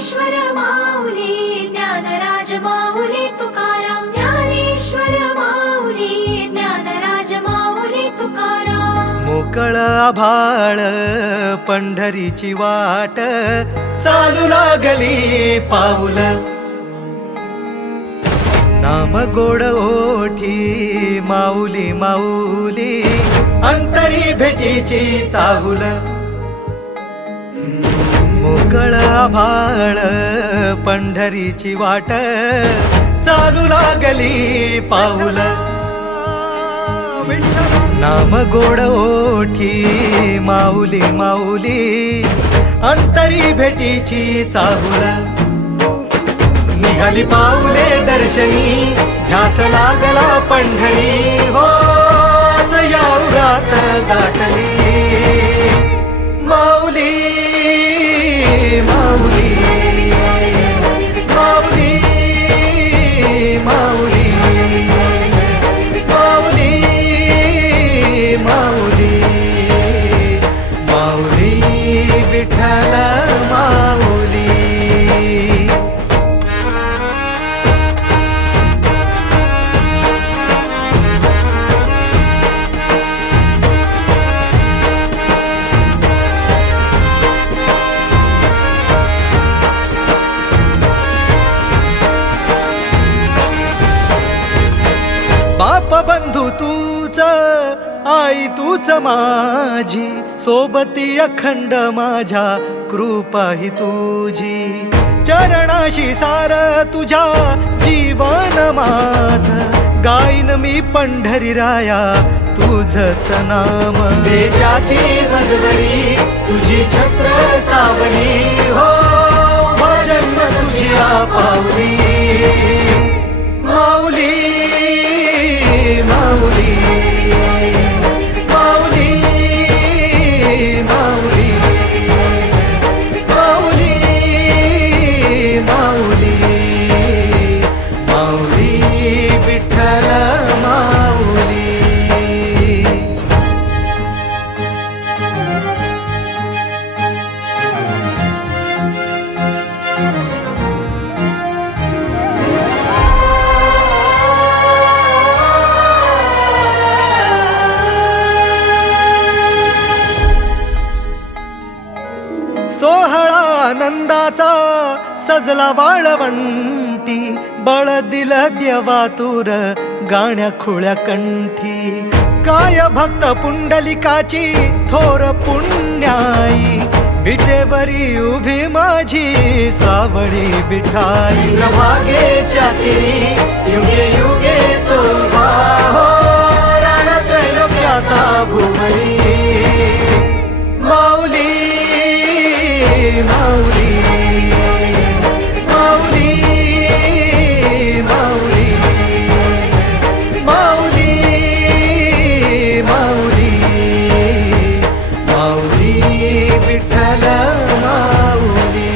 ज्ञानेश्वर माऊली ज्ञानराज माऊली तुकाराम ज्ञानेश्वर माऊली ज्ञानराज माऊली तुकाराम मोकळ आभाळ पंढरीची वाट चालू लागली पाऊल नाम गोड ओठी माऊली माऊली अंतरी भेटीची चाहुल मोकळ आभाळ पंढरीची वाट चालू लागली पाऊल नाम गोड ओठी माऊली माऊली अंतरी भेटीची चाहुल निघाली पाऊले दर्शनी ध्यास लागला पंढरी हो यात गाठली माऊली माऊली माऊली माऊली माऊली माऊली माऊली विठ्ठल माऊली बाप बंधू तूच आई तूच माझी सोबती अखंड माझ्या कृपा ही तुझी चरणाशी सार तुझ्या जीवन माझ गाईन मी पंढरी राया तुझच नाम देशाची मजबरी तुझी छत्र सावली हो जन्म तुझ्या पावली माऊली माऊली माऊली माऊली माऊली माऊली माऊली विठ्ठल माऊली सोहळा आनंदाचा सजला वाळवंटी बळ दिलं देवातुर गाण्या खुळ्या कंठी काय भक्त पुंडलिकाची थोर पुण्याई विटेवरी उभी माझी सावळी विठाई भागेच्या तिरी युगे युगे तो हो रणत्रैलोक्याचा भुवरी माऊली माऊली माऊली माऊली माऊली माऊली माऊली विठ्ठल माऊली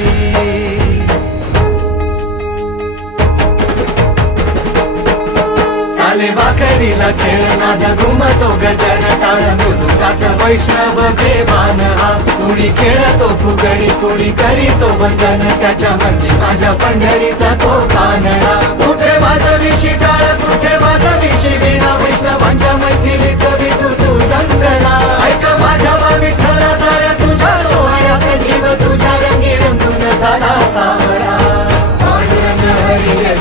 चाले वाकडीला खेळ नाद घुमतो गजर टाळ मृदुकात वैष्णव देवान हा कुणी खेळतो फुगडी कुणी करीतो वंदन त्याच्या मध्ये माझ्या पंढरीचा तो कानडा कुठे वाजवी शिटाळ कुठे वाजवी शिवीणा वैष्णवांच्या मैथिलीत विठू तू दंगला ऐक माझ्या विठ्ठला साऱ्या तुझ्या सोहळ्यात जीव तुझ्या रंगी रंगून झाला सावळा पांडुरंग हरी